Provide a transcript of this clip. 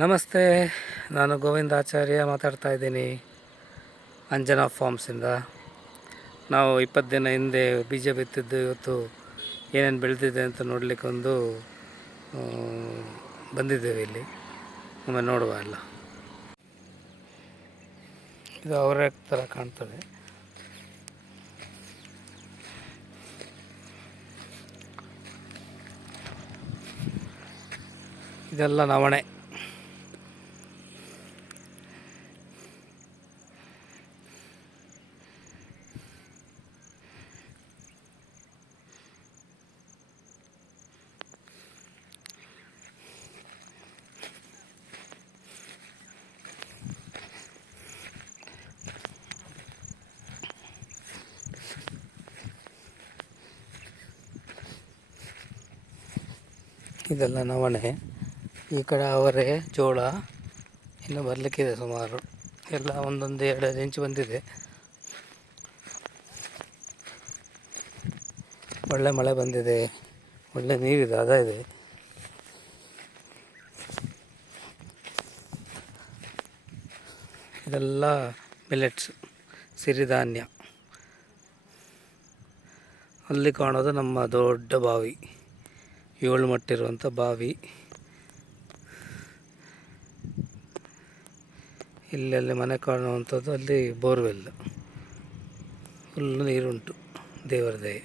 ನಮಸ್ತೆ, ನಾನು ಗೋವಿಂದಾಚಾರ್ಯ ಮಾತಾಡ್ತಾ ಇದ್ದೀನಿ ಅಂಜನಾ ಫಾರ್ಮ್ಸಿಂದ. ನಾವು 20 ದಿನ ಹಿಂದೆ ಬೀಜ ಬಿತ್ತಿದ್ದು ಇವತ್ತು ಏನೇನು ಬೆಳೆದಿದೆ ಅಂತ ನೋಡಲಿಕ್ಕೆ ಬಂದಿದ್ದೇವೆ ಇಲ್ಲಿ. ಒಮ್ಮೆ ನೋಡುವ ಎಲ್ಲ. ಇದು ಅವರೇ ಥರ ಕಾಣ್ತದೆ. ಇದೆಲ್ಲ ನವಣೆ. ಇದೆಲ್ಲ ನವಣೆ. ಈ ಕಡೆ ಅವರೆ, ಜೋಳ ಇನ್ನು ಬರಲಿಕ್ಕಿದೆ ಸುಮಾರು. ಎಲ್ಲ ಒಂದೊಂದು 2 ಇಂಚು ಬಂದಿದೆ. ಒಳ್ಳೆ ಮಳೆ ಬಂದಿದೆ, ಒಳ್ಳೆ ನೀರಿದೆ, ಅದ ಇದೆ. ಇದೆಲ್ಲ ಮಿಲೆಟ್ಸ್, ಸಿರಿಧಾನ್ಯ. ಅಲ್ಲಿ ಕಾಣೋದು ನಮ್ಮ ದೊಡ್ಡ ಬಾವಿ, 7 ಮಟ್ಟಿರುವಂಥ ಬಾವಿ. ಇಲ್ಲೆಲ್ಲಿ ಮನೆ ಕಾಣುವಂಥದ್ದು, ಅಲ್ಲಿ ಬೋರ್ವೆಲ್, ಫುಲ್ಲು ನೀರುಂಟು, ದೇವರ ದಯೆ.